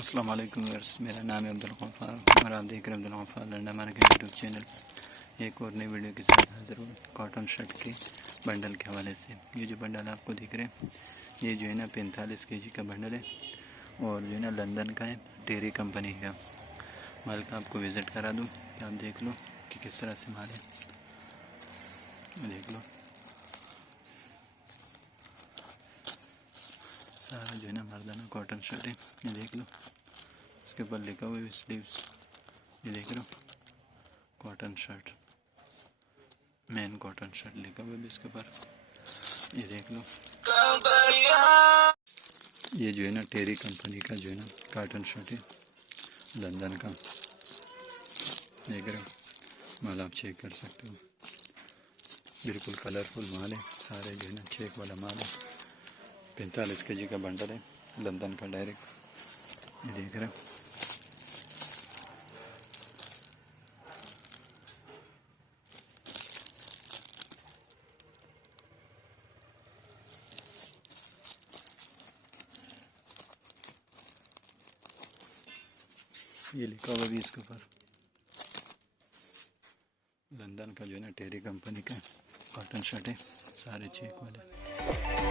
अस्सलाम वालेकुम व्यूअर्स, मेरा नाम है अब्दुल गफ्फार और आप देख रहे हैं Abdul Gaffar London market YouTube channel. एक और नई वीडियो के साथ हाजिर हूँ कॉटन शर्ट के बंडल के हवाले से। ये जो बंडल आपको दिख रहे हैं ये जो है ना 45 kg का बंडल है और जो है ना लंदन का है, टेरी कंपनी का माल का आपको विज़िट करा दूँ कि आप देख लो कि किस तरह से माल है। देख लो सारा जो है ना मर्दाना कॉटन शर्ट है। ये देख लो, इसके ऊपर लिखा हुआ है स्लीव्स। ये देख लो cotton shirt, man cotton shirt लिखा हुआ है इसके ऊपर। ये देख लो, ये जो है ना टेरी कंपनी का जो है ना कॉटन शर्ट है लंदन का। देख रहे हो माल, आप चेक कर सकते हो, बिल्कुल कलरफुल माल है। सारे जो है ना चेक वाला माल है। 45 kg का बंडल है लंदन का डायरेक्ट। ये देख रहे हो, ये लिखा हुआ भी इसके ऊपर लंदन का जो है ना टेरी कंपनी का कॉटन शर्ट है, सारे चेक वाले।